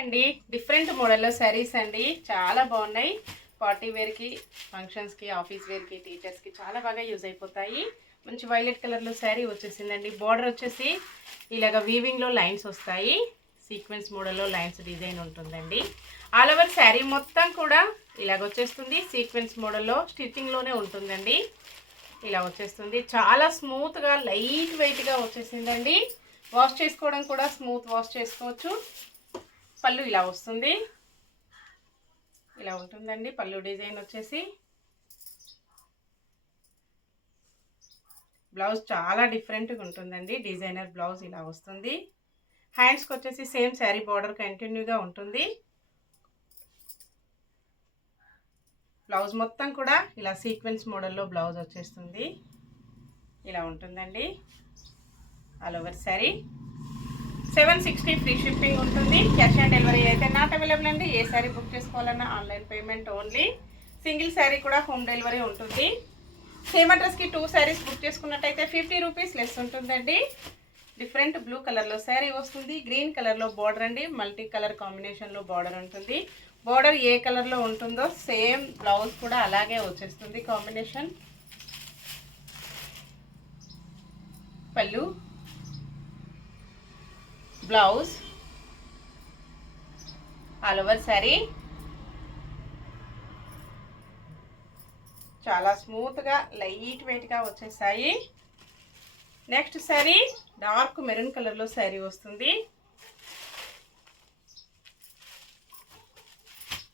అండి డిఫరెంట్ మోడల్లో శారీస్ అండి చాలా బాగున్నాయి. పార్టీ వేర్కి, ఫంక్షన్స్కి, ఆఫీస్ వేర్కి, టీచర్స్కి చాలా బాగా యూజ్ అయిపోతాయి. మంచి వైలెట్ కలర్లో శారీ వచ్చేసిందండి. బార్డర్ వచ్చేసి ఇలాగ వీవింగ్లో లైన్స్ వస్తాయి. సీక్వెన్స్ మోడల్లో లైన్స్ డిజైన్ ఉంటుందండి. ఆల్ ఓవర్ శారీ మొత్తం కూడా ఇలాగ వచ్చేస్తుంది. సీక్వెన్స్ మోడల్లో స్టిచ్చింగ్లోనే ఉంటుందండి. ఇలా వచ్చేస్తుంది. చాలా స్మూత్గా లైట్ వెయిట్గా వచ్చేసిందండి. వాష్ చేసుకోవడం కూడా స్మూత్ వాష్ చేసుకోవచ్చు. పళ్ళు ఇలా వస్తుంది. ఇలా ఉంటుందండి పళ్ళు డిజైన్ వచ్చేసి. బ్లౌజ్ చాలా డిఫరెంట్గా ఉంటుందండి. డిజైనర్ బ్లౌజ్ ఇలా వస్తుంది. హ్యాండ్స్కి వచ్చేసి సేమ్ శారీ బార్డర్ కంటిన్యూగా ఉంటుంది. బ్లౌజ్ మొత్తం కూడా ఇలా సీక్వెన్స్ మోడల్లో బ్లౌజ్ వచ్చేస్తుంది. ఇలా ఉంటుందండి all over sari. 760 free shipping ఉంటుంది. క్యాష్ ఆన్ డెలివరీ అయితే నాట్ అవైలబుల్ అండి. ఏ శారీ బుక్ చేసుకోవాలన్నా online payment only. Single sari కూడా హోమ్ డెలివరీ ఉంటుంది. సేమ్ అడ్రస్కి 2 శారీస్ బుక్ చేసుకున్నట్టయితే 50 రూపీస్ లెస్ ఉంటుందండి. డిఫరెంట్ బ్లూ కలర్లో శారీ వస్తుంది. గ్రీన్ కలర్లో బార్డర్ అండి. మల్టీ కలర్ కాంబినేషన్లో బార్డర్ ఉంటుంది. బార్డర్ ఏ కలర్లో ఉంటుందో సేమ్ బ్లౌజ్ కూడా అలాగే వచ్చేస్తుంది కాంబినేషన్. పళ్ళు, బ్లౌజ్, ఆల్ ఓవర్ శారీ. చాలా స్మూత్గా లైట్ వెయిట్గా వచ్చేసాయి. నెక్స్ట్ శారీ డార్క్ మెరూన్ కలర్లో శారీ వస్తుంది.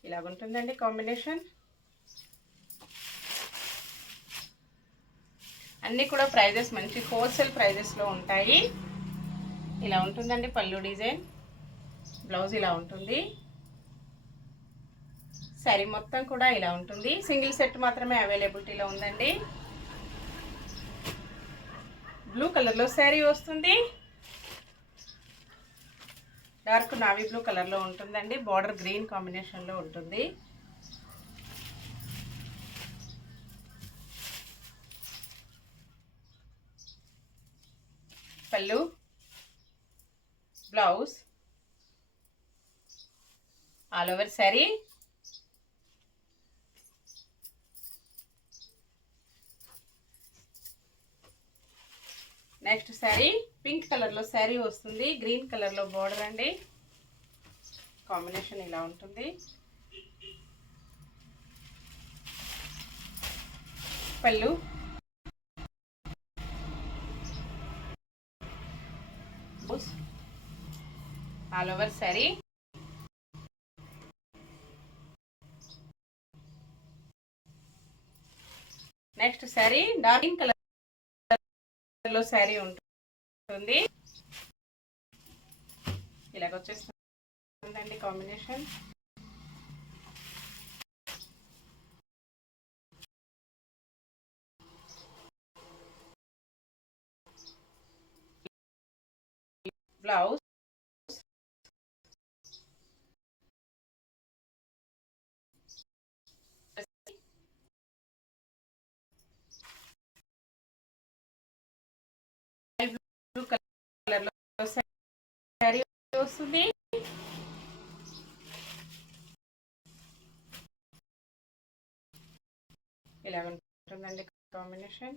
ఇలాగుంటుందండి కాంబినేషన్. అన్నీ కూడా ప్రైజెస్ మంచి హోల్సేల్ ప్రైజెస్లో ఉంటాయి. ఇలా ఉంటుందండి పళ్ళు డిజైన్. బ్లౌజ్ ఇలా ఉంటుంది. శారీ మొత్తం కూడా ఇలా ఉంటుంది. సింగిల్ సెట్ మాత్రమే అవైలబిలిటీలో ఉందండి. బ్లూ కలర్లో శారీ వస్తుంది. డార్క్ నావీ బ్లూ కలర్లో ఉంటుందండి. బార్డర్ గ్రీన్ కాంబినేషన్లో ఉంటుంది. పళ్ళు, బ్లౌజ్, ఆల్ ఓవర్ శారీ. నెక్స్ట్ శారీ పింక్ కలర్లో శారీ వస్తుంది. గ్రీన్ కలర్లో బార్డర్ అండి. కాంబినేషన్ ఇలా ఉంటుంది. పళ్ళు, ఆల్ ఓవర్ శారీ. నెక్స్ట్ శారీ డార్క్ గ్రీన్ కలర్లో శారీ ఉంటుంది. ఇలాగ వచ్చేస్తుందండి కాంబినేషన్. బ్లౌజ్, బ్లూ కలర్లో శారీ వస్తుంది. ఇలా ఉంటుందండి కాంబినేషన్.